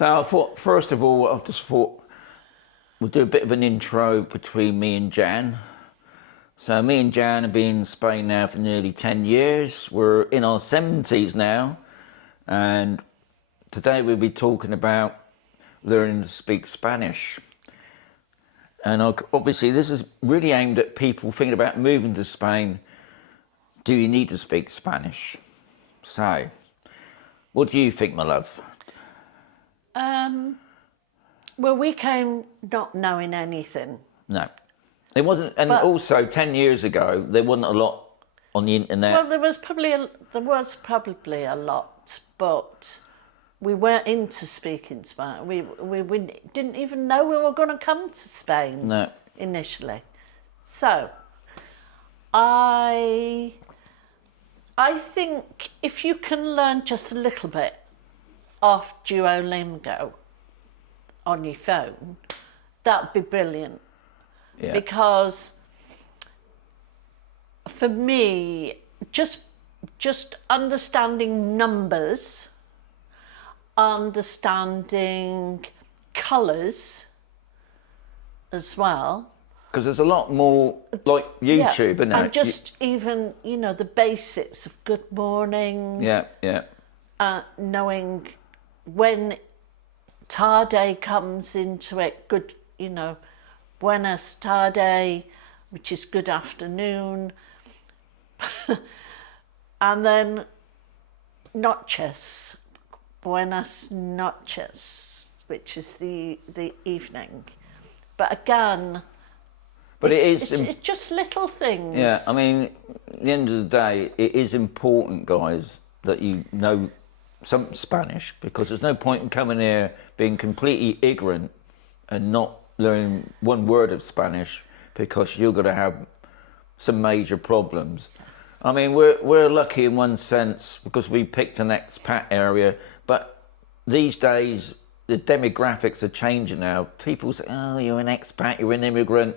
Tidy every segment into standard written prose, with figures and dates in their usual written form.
So I thought, first of all, I just thought we'll do a bit of an intro between me and Jan. So me and Jan have been in Spain now for nearly 10 years. We're in our 70s now. And today we'll be talking about learning to speak Spanish. And obviously this is really aimed at people thinking about moving to Spain. Do you need to speak Spanish? So, what do you think, my love? Well, we came not knowing anything. No. It wasn't, and also 10 years ago, there wasn't a lot on the internet. Well, there was probably a lot, but we weren't into speaking Spanish. We didn't even know we were going to come to Spain initially. So, I think if you can learn just a little bit off Duolingo on your phone, that'd be brilliant. Yeah. Because for me, just understanding numbers, understanding colours as well. Because there's a lot more like YouTube, isn't there? And just even, the basics of good morning. Yeah. Knowing when tarde comes into it, good, buenas tarde, which is good afternoon. And then noches, buenas noches, which is the evening. But again, it's just little things. Yeah, I mean, at the end of the day, it is important, guys, that you know some Spanish, because there's no point in coming here being completely ignorant and not learning one word of Spanish, because you're going to have some major problems. I mean, we're lucky in one sense because we picked an expat area, but these days the demographics are changing now. People say, oh, you're an expat, you're an immigrant.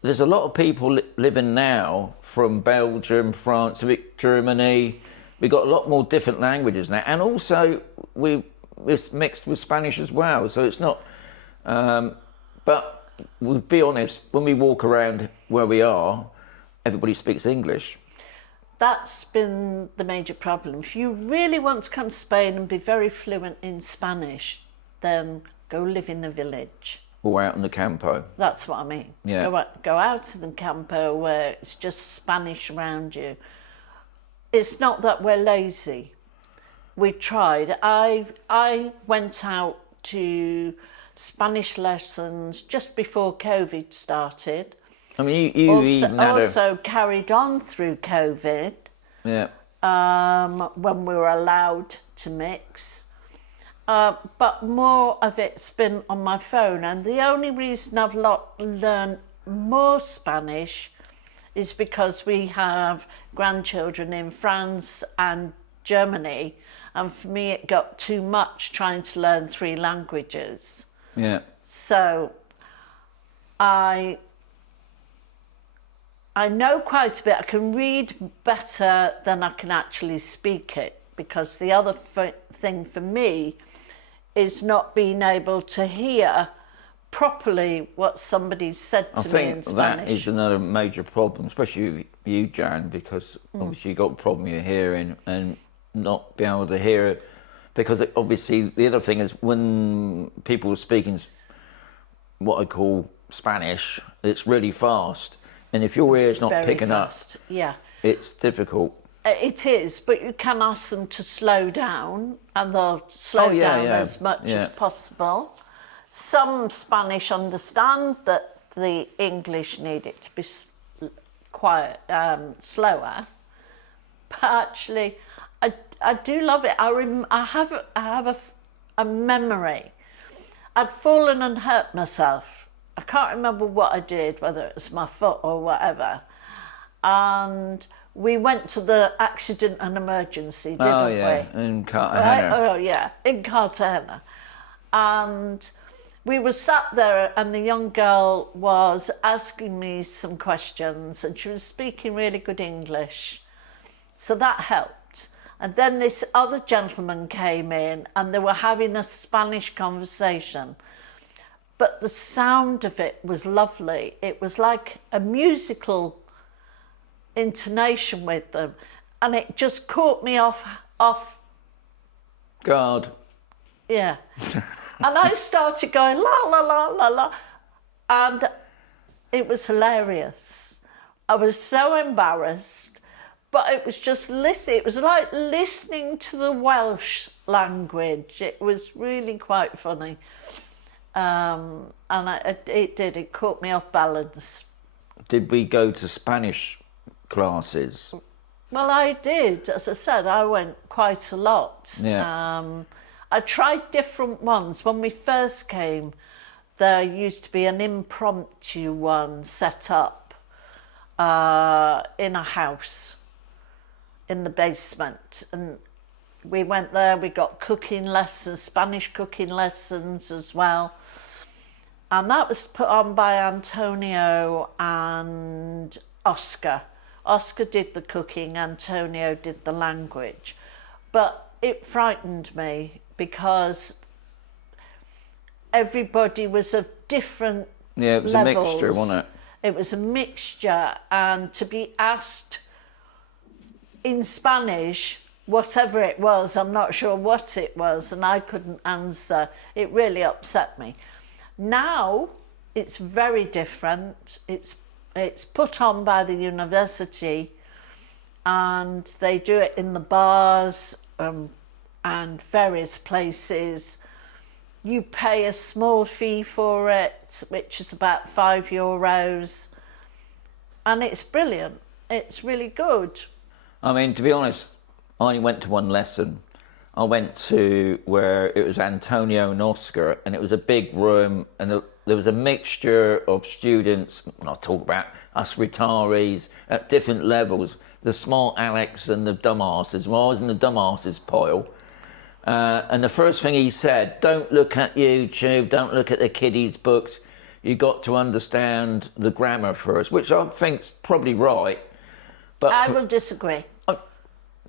There's a lot of people living now from Belgium, France, Germany. We've got a lot more different languages now, and also we're mixed with Spanish as well. So it's not. But we'll be honest, when we walk around where we are, everybody speaks English. That's been the major problem. If you really want to come to Spain and be very fluent in Spanish, then go live in a village. Or out in the campo. That's what I mean. Yeah. Go out to the campo where it's just Spanish around you. It's not that we're lazy. We tried. I went out to Spanish lessons just before COVID started. I mean, you even also carried on through COVID. Yeah. When we were allowed to mix. But more of it's been on my phone, and the only reason I've learned more Spanish is because we have grandchildren in France and Germany, and for me it got too much trying to learn 3 languages. Yeah. So I know quite a bit. I can read better than I can actually speak it, because the other thing for me is not being able to hear properly what somebody said to me in Spanish. I think that is another major problem, especially with you, Jan, because obviously you've got a problem with your hearing and not being able to hear it. Because obviously the other thing is when people are speaking what I call Spanish, it's really fast. And if your ear's not picking up, it's difficult. It is, but you can ask them to slow down, and they'll slow down as much as possible. Some Spanish understand that the English need it to be quiet, slower. But actually, I do love it. I have a memory. I'd fallen and hurt myself. I can't remember what I did, whether it was my foot or whatever. And we went to the accident and emergency, didn't we? In Cartagena. Oh, yeah, in Cartagena. And we were sat there, and the young girl was asking me some questions, and she was speaking really good English. So that helped. And then this other gentleman came in and they were having a Spanish conversation. But the sound of it was lovely. It was like a musical intonation with them. And it just caught me off guard. Yeah. And I started going, la, la, la, la, la. And it was hilarious. I was so embarrassed, but it was just listening. It was like listening to the Welsh language. It was really quite funny. And it caught me off balance. Did we go to Spanish classes? Well, I did. As I said, I went quite a lot. Yeah. I tried different ones. When we first came, there used to be an impromptu one set up in a house in the basement. And we went there, we got cooking lessons, Spanish cooking lessons as well. And that was put on by Antonio and Oscar. Oscar did the cooking, Antonio did the language. But it frightened me because everybody was of different Yeah, it was levels. a mixture, wasn't it? It was a mixture, and to be asked in Spanish, whatever it was, I'm not sure what it was, and I couldn't answer. It really upset me. Now, it's very different. It's put on by the university, and they do it in the bars and various places. You pay a small fee for it, which is about €5, and it's brilliant. It's really good. I mean, to be honest, I only went to one lesson. I went to where it was Antonio and Oscar, and it was a big room, and there was a mixture of students, and I'll talk about us retirees at different levels, the smart Alex and the dumbasses. Well, I was in the dumbasses pile. And the first thing he said, don't look at YouTube, don't look at the kiddies' books. You got to understand the grammar first, which I think's probably right. But I will disagree.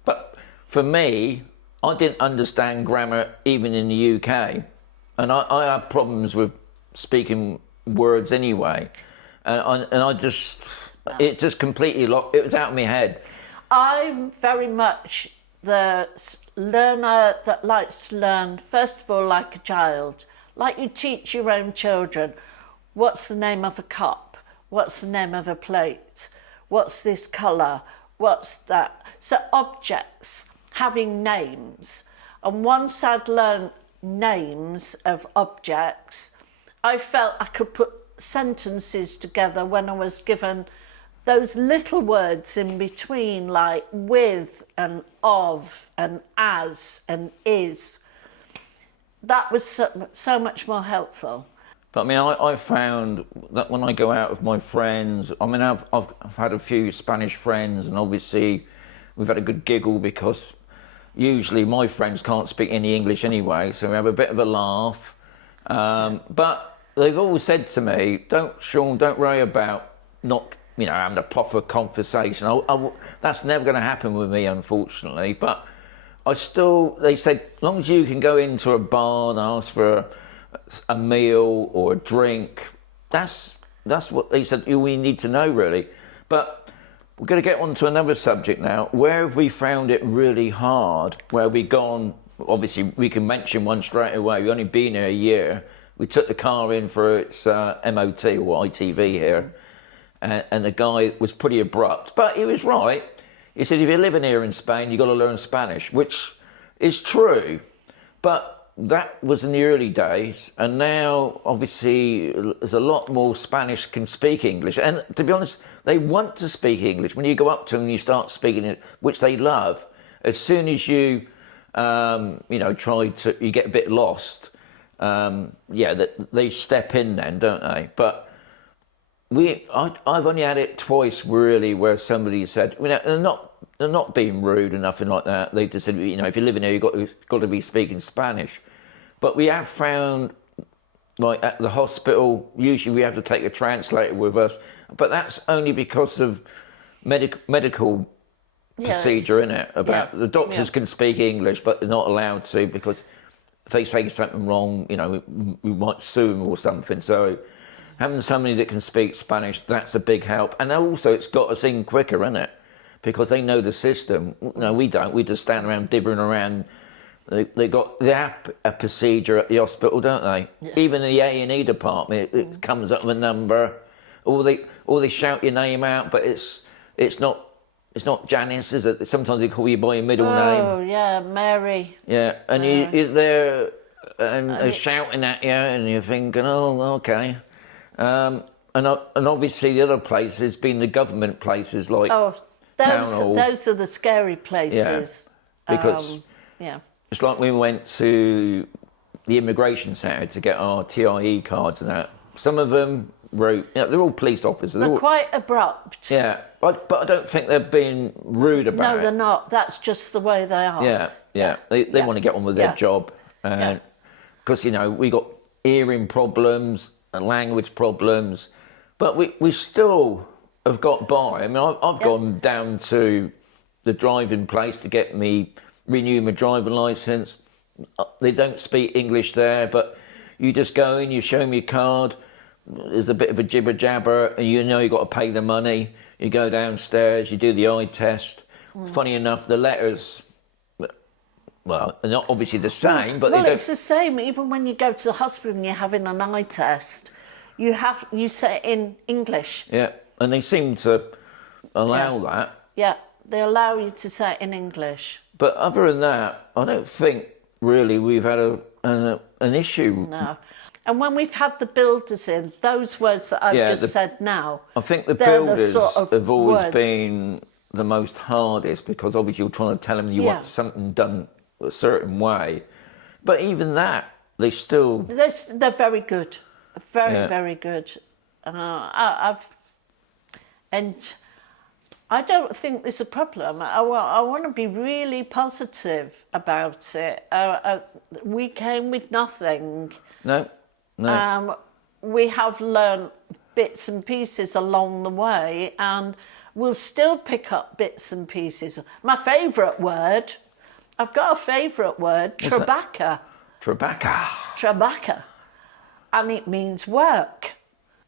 But for me, I didn't understand grammar even in the UK. And I had problems with speaking words anyway. It just completely locked, it was out of my head. I'm very much the learner that likes to learn, first of all, like a child. Like you teach your own children, what's the name of a cup? What's the name of a plate? What's this colour? What's that? So objects having names. And once I'd learned names of objects, I felt I could put sentences together when I was given those little words in between, like with and of and as and is. That was so much more helpful. But I mean, I found that when I go out with my friends, I mean, I've had a few Spanish friends, and obviously we've had a good giggle because usually my friends can't speak any English anyway, so we have a bit of a laugh. But they've always said to me, Sean, don't worry about not, having a proper conversation. That's never going to happen with me, unfortunately. But they said, as long as you can go into a bar and ask for a meal or a drink, that's what they said we need to know, really. But we're going to get on to another subject now. Where have we found it really hard? Where we gone? Obviously, we can mention one straight away. We've only been here a year. We took the car in for its MOT or ITV here, and the guy was pretty abrupt, but he was right. He said, if you're living here in Spain, you've got to learn Spanish, which is true, but that was in the early days, and now obviously there's a lot more Spanish can speak English, and to be honest, they want to speak English. When you go up to them and you start speaking it, which they love, as soon as you you get a bit lost, that they step in then, don't they? But I've only had it twice really where somebody said, they're not being rude or nothing like that. They just said, if you're living here, you've got to be speaking Spanish. But we have found, like at the hospital, usually we have to take a translator with us. But that's only because of medical procedure in it about the doctors can speak English, but they're not allowed to because if they say something wrong, you know, we might sue them or something. So having somebody that can speak Spanish, that's a big help. And also it's got us in quicker, isn't it? Because they know the system. No, we don't. We just stand around dithering around. They have a procedure at the hospital, don't they? Yeah. Even in the A&E department, it comes up with a number, or they shout your name out, but it's not Janice, is it? Sometimes they call you by your middle name. Oh yeah, Mary. Yeah, and you're there, and they're shouting at you, and you're thinking, oh, okay. And obviously the other places, being the government places like Town Hall. Those are the scary places. Yeah, because it's like we went to the immigration centre to get our TIE cards and that. Some of them wrote, they're all police officers. They're quite abrupt. Yeah, but I don't think they're being rude about it. No, they're not. That's just the way they are. Yeah. They want to get on with their job. Because, you know, we got hearing problems and language problems, but we still have got by. I mean, I've gone down to the driving place to get me renew my driving licence. They don't speak English there, but you just go in, you show them your card, there's a bit of a jibber jabber, and you know you've got to pay the money. You go downstairs, you do the eye test. Funny enough, the letters, well, they're not obviously the same, but it's the same. Even when you go to the hospital and you're having an eye test, you say it in English. Yeah, and they seem to allow that. Yeah, they allow you to say it in English. But other than that, I don't think really we've had an issue. No. And when we've had the builders in, those words that I've just said now, I think the builders have always words. Been the most hardest because obviously you're trying to tell them you want something done a certain way. But even that, they still... They're very good. Very good. And I don't think there's a problem. I want to be really positive about it. We came with nothing. No. We have learned bits and pieces along the way, and we'll still pick up bits and pieces. My favourite word, I've got a favourite word, trabaca. Trabaca. And it means work.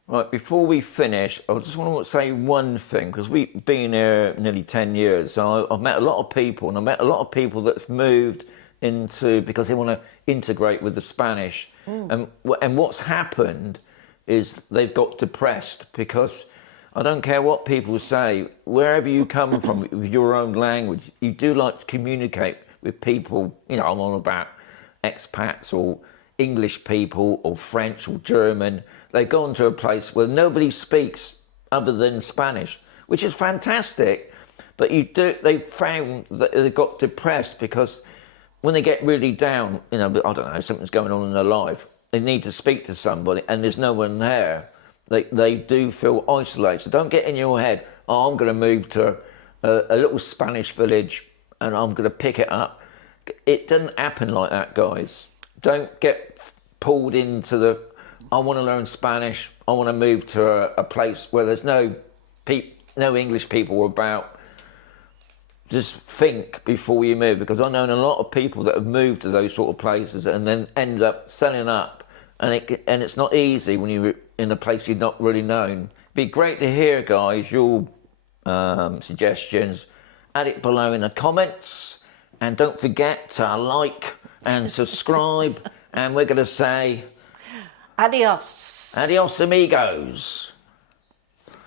Right, before we finish, I just want to say one thing, because we've been here nearly 10 years, so I've met a lot of people, and I've met a lot of people that have moved into, because they want to integrate with the Spanish. And what's happened is they've got depressed, because I don't care what people say, wherever you come from with your own language, you do like to communicate with people, you know, I'm on about expats or English people or French or German. They go into a place where nobody speaks other than Spanish, which is fantastic. But they found that they got depressed because when they get really down, you know, I don't know, something's going on in their life, they need to speak to somebody and there's no one there. They do feel isolated. So don't get in your head, oh, I'm going to move to a little Spanish village and I'm going to pick it up. It doesn't happen like that, guys. Don't get pulled into I want to learn Spanish, I want to move to a place where there's no English people about. Just think before you move, because I know a lot of people that have moved to those sort of places and then end up selling up, and it's not easy when you're in a place you're not really known. Be great to hear, guys, your suggestions. Add it below in the comments, and don't forget to like and subscribe. And we're going to say... Adios. Adios, amigos.